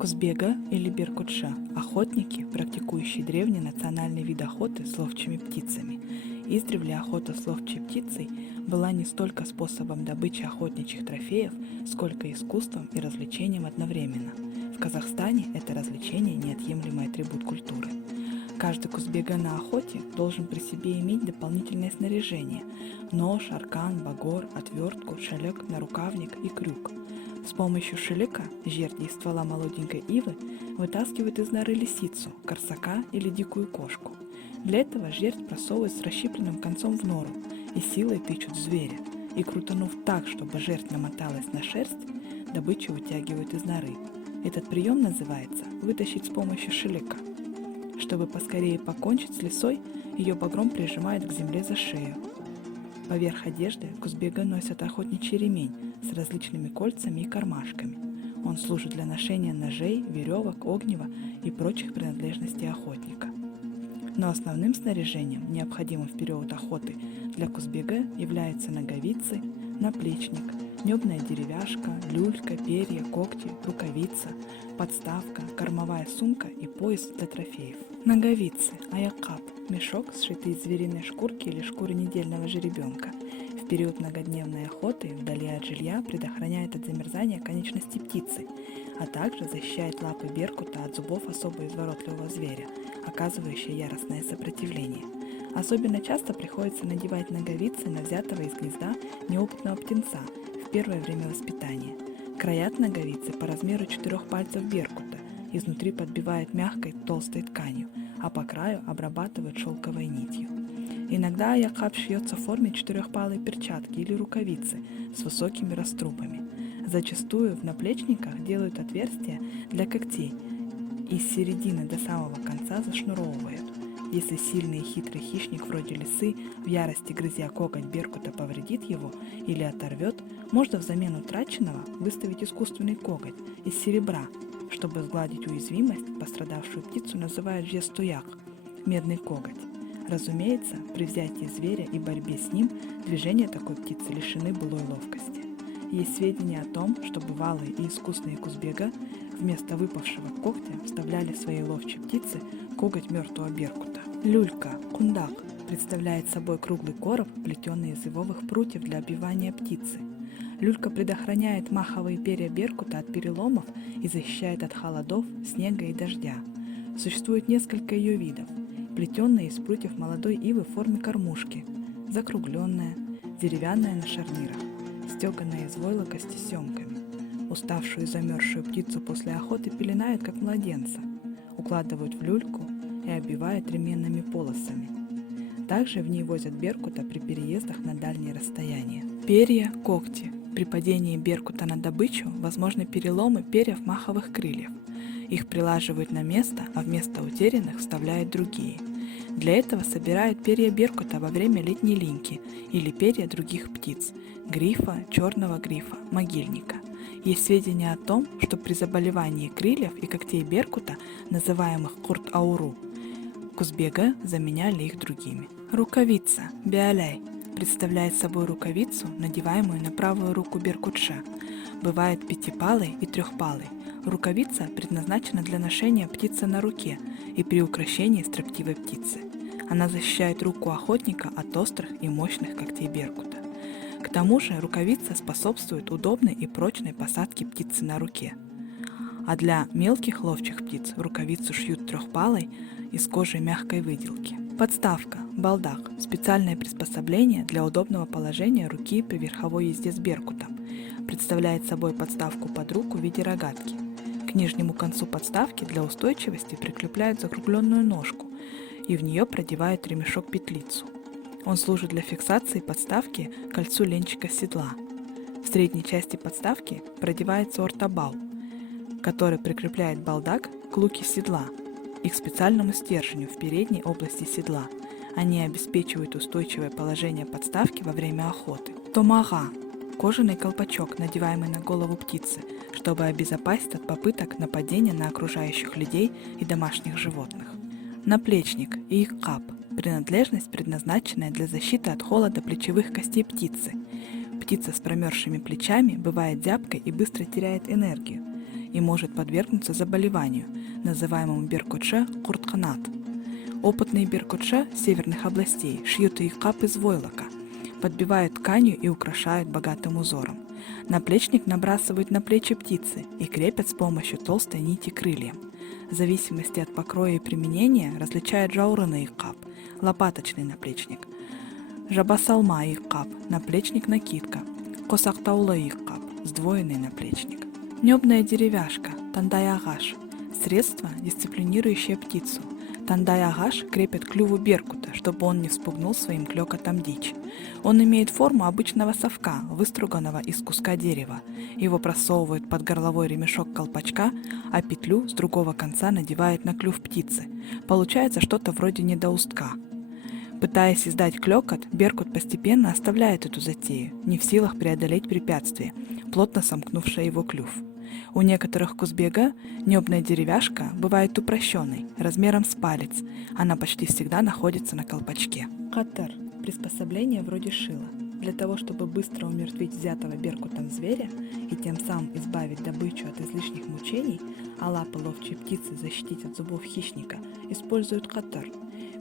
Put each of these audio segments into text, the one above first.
Кузбега или беркутша – охотники, практикующие древний национальный вид охоты с ловчими птицами. Издревле охота с ловчей птицей была не столько способом добычи охотничьих трофеев, сколько искусством и развлечением одновременно. В Казахстане это развлечение – неотъемлемый атрибут культуры. Каждый кузбега на охоте должен при себе иметь дополнительное снаряжение – нож, аркан, багор, отвертку, шелек, нарукавник и крюк. С помощью шелека жерди из ствола молоденькой ивы вытаскивают из норы лисицу, корсака или дикую кошку. Для этого жердь просовывают с расщепленным концом в нору и силой тычут в зверя, и крутанув так, чтобы жердь намоталась на шерсть, добычу вытягивают из норы. Этот прием называется «вытащить с помощью шелека». Чтобы поскорее покончить с лисой, ее багром прижимают к земле за шею. Поверх одежды кузбега носят охотничий ремень с различными кольцами и кармашками. Он служит для ношения ножей, веревок, огнева и прочих принадлежностей охотника. Но основным снаряжением, необходимым в период охоты для кузбега, являются ноговицы, наплечник, небная деревяшка, люлька, перья, когти, рукавица, подставка, кормовая сумка и пояс для трофеев. Ноговицы – аякап – мешок, сшитый из звериной шкурки или шкуры недельного жеребенка. В период многодневной охоты вдали от жилья предохраняет от замерзания конечности птицы, а также защищает лапы беркута от зубов особо изворотливого зверя, оказывающего яростное сопротивление. Особенно часто приходится надевать ноговицы на взятого из гнезда неопытного птенца в первое время воспитания. Краят ноговицы по размеру 4 пальцев беркута, изнутри подбивают мягкой толстой тканью, а по краю обрабатывают шелковой нитью. Иногда аякап шьется в форме 4-палой перчатки или рукавицы с высокими раструбами. Зачастую в наплечниках делают отверстия для когтей и с середины до самого конца зашнуровывают. Если сильный и хитрый хищник вроде лисы, в ярости грызя коготь беркута, повредит его или оторвет, можно взамен утраченного выставить искусственный коготь из серебра. Чтобы сгладить уязвимость, пострадавшую птицу называют жестояк – медный коготь. Разумеется, при взятии зверя и борьбе с ним движения такой птицы лишены былой ловкости. Есть сведения о том, что бывалые и искусные кузбега вместо выпавшего когтя вставляли в свои ловчие птицы коготь мертвого беркута. Люлька, кундак, представляет собой круглый короб, плетенный из ивовых прутьев для обвивания птицы. Люлька предохраняет маховые перья беркута от переломов и защищает от холодов, снега и дождя. Существует несколько ее видов. Плетенная из прутьев молодой ивы в форме кормушки, закругленная, деревянная на шарнирах, стеганая из войлока с тесемками. Уставшую и замерзшую птицу после охоты пеленают, как младенца, укладывают в люльку и обвивают ременными полосами. Также в ней возят беркута при переездах на дальние расстояния. Перья, когти. При падении беркута на добычу возможны переломы перьев маховых крыльев. Их прилаживают на место, а вместо утерянных вставляют другие. Для этого собирают перья беркута во время летней линьки или перья других птиц – грифа, черного грифа, могильника. Есть сведения о том, что при заболевании крыльев и когтей беркута, называемых курт-ауру, кузбега заменяли их другими. Рукавица – биаляй – представляет собой рукавицу, надеваемую на правую руку беркутша. Бывает пятипалой и трехпалой. Рукавица предназначена для ношения птицы на руке и при украшении строптивой птицы. Она защищает руку охотника от острых и мощных когтей беркута. К тому же рукавица способствует удобной и прочной посадке птицы на руке. А для мелких ловчих птиц рукавицу шьют трехпалой из кожи мягкой выделки. Подставка, балдак – специальное приспособление для удобного положения руки при верховой езде с беркутом. Представляет собой подставку под руку в виде рогатки. К нижнему концу подставки для устойчивости прикрепляют закругленную ножку и в нее продевают ремешок-петлицу. Он служит для фиксации подставки к кольцу ленчика седла. В средней части подставки продевается ортобал, который прикрепляет балдак к луке седла и к специальному стержню в передней области седла. Они обеспечивают устойчивое положение подставки во время охоты. Томага – кожаный колпачок, надеваемый на голову птицы, чтобы обезопасить от попыток нападения на окружающих людей и домашних животных. Наплечник и иккап – принадлежность, предназначенная для защиты от холода плечевых костей птицы. Птица с промерзшими плечами бывает зябкой и быстро теряет энергию. и может подвергнуться заболеванию, называемому беркутше куртканат. Опытные беркутше северных областей шьют иикап из войлока, подбивают тканью и украшают богатым узором. Наплечник набрасывают на плечи птицы и крепят с помощью толстой нити крыльям. В зависимости от покроя и применения различают жауырын иикап, лопаточный наплечник, жабасалма иикап, наплечник-накидка, косактаулы иикап, сдвоенный наплечник. Небная деревяшка, тандай-агаш, средство, дисциплинирующее птицу. Тандай-агаш крепят к клюву беркута, чтобы он не вспугнул своим клёкотом дичь. Он имеет форму обычного совка, выструганного из куска дерева. Его просовывают под горловой ремешок колпачка, а петлю с другого конца надевают на клюв птицы. Получается что-то вроде недоустка. Пытаясь издать клёкот, беркут постепенно оставляет эту затею, не в силах преодолеть препятствие, плотно сомкнувшее его клюв. У некоторых кузбега небная деревяшка бывает упрощенной, размером с палец. Она почти всегда находится на колпачке. Катер – приспособление вроде шила. Для того, чтобы быстро умертвить взятого беркутом зверя и тем самым избавить добычу от излишних мучений, а лапы ловчей птицы защитить от зубов хищника, используют катер.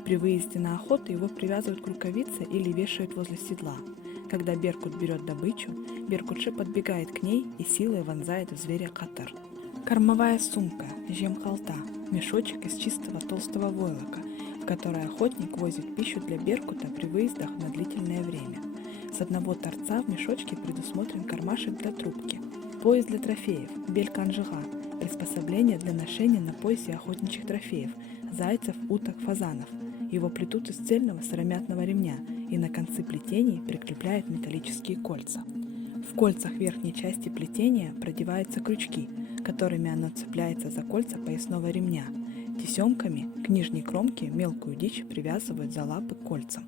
При выезде на охоту его привязывают к рукавице или вешают возле седла. Когда беркут берет добычу, беркутше подбегает к ней и силой вонзает в зверя катер. Кормовая сумка, жемхалта, мешочек из чистого толстого войлока, в который охотник возит пищу для беркута при выездах на длительное время. С одного торца в мешочке предусмотрен кармашек для трубки. Пояс для трофеев, бель-канжига, приспособление для ношения на поясе охотничьих трофеев, зайцев, уток, фазанов. Его плетут из цельного сыромятного ремня и на концы плетений прикрепляют металлические кольца. В кольцах верхней части плетения продеваются крючки, которыми оно цепляется за кольца поясного ремня. Тесемками к нижней кромке мелкую дичь привязывают за лапы к кольцам.